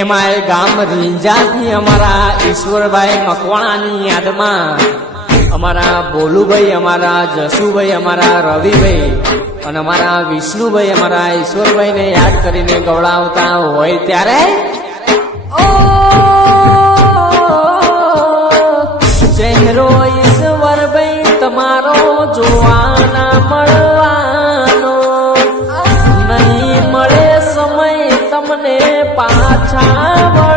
એમાં ગામ રીંજાથી અમારા ઈશ્વરભાઈ મકવાણાની યાદમાં અમારા ભોલુભાઈ, અમારા જસુભાઈ, અમારા રવિભાઈ અને અમારા વિષ્ણુભાઈ, અમારા ઈશ્વરભાઈને યાદ કરીને ગવડાવતા હોય ત્યારે ચહેરો ઈશ્વરભાઈ તમારો જોવાના મળવાનો નહીં, મળે સમય તમને પાછા